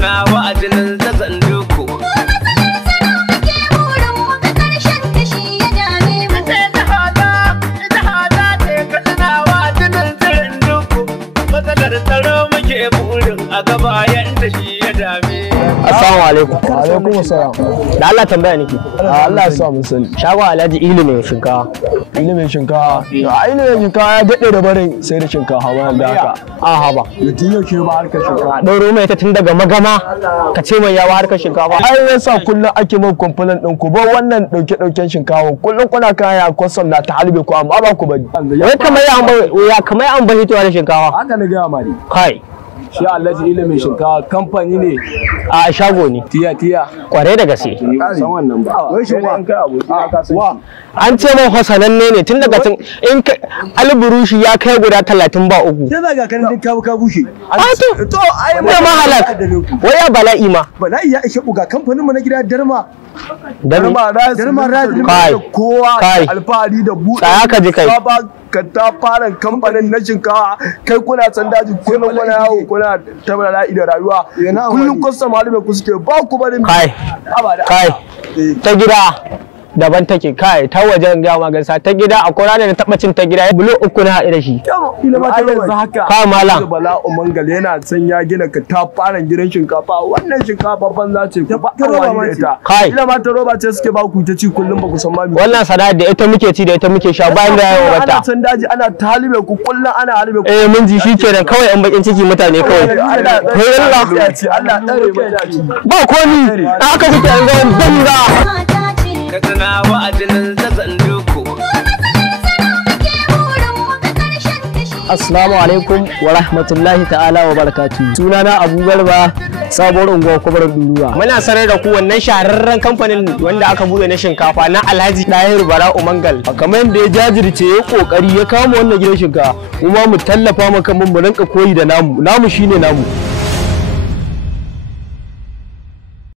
Katsina wa ajinin zazan duku. Tsaro muke burin a gaba yanda shi ya dame. Assalamu alaikum. Wa alaikum assalam. Da Allah tambaya nake. Allah ya sa mun sani. Shago Alhaji ilimin shinkafa. Ilimin shinkafa. Ilimin shinkafa ya daɗe da barin sai da shinkafa ma da haka. Aha ba. Mutum yau ke ba harkar shinkafa. Ɗauro mai ta tun daga magama ka ce mai yawa harkar shinkafa. Ai yasa kullum ake min complaint ɗin ku ba wannan ɗauke-ɗauken shinkafa kullum kuna kaya kwasan na ta halbe ku amma ba ku bari. Wai kamar an bai hitowa da shinkafa. Haka na gaya mari. Kai. Shi Alhaji ilimin shinkafa kamfani ne. A shago ne. Tiya. Kware da gaske. San wannan ba. Wai shi wa. An ce mai hasananne ne tun daga tun in alburushi ya kai guda 33. Sai ga kan din ka bushe. To ai ma halak. Waya bala'i ma. Bala'i ya ishe buga kamfanin mu na gida Darma. Kai. Kowa alfahari da buɗe. Tsaya ka ji kai. Ka ta fara kamfanin na shinkawa kai kuna san daji kullum kuna yawo kuna ta bala'i da rayuwa kullum kwastam malume ku suke ba ku barin kai ta gida daban take kai ta wajen ga magansa ta gida akwai ranar da taba cin ta gida bulo uku na haɗe da shi yanzu haka kai malam Bala'u Mangal yana san ya gina ka ta fara gidan shinkafa wannan shinkafa banza ce ba a wani da ita kai ila ma ta roba ce suke ba ku ta ci kullum ba ku san ma wannan sana'a da ita muke ci da ita muke sha bayan da yawo bata ana san daji ana talibe ku kullum ana halibe ku mun ji shi kenan kawai an bakin ciki mutane kawai Allah dare mai ba komi haka kuke an ga banza Katsina wa ajinin zazan duku. Assalamu alaikum wa rahmatullahi ta'ala wa barakatuhu. Sunana Abu Garba, sabuwar unguwar Kubar Duruwa. Muna sanar da ku wannan shahararren kamfanin wanda aka bude na shinkafa na Alhaji Dahiru Bala'u Mangal. Kamar yadda ya jajirce ya kokari ya kama wannan gidan shinkafa, kuma mu tallafa maka mun mu rinka koyi da namu. Namu shine namu.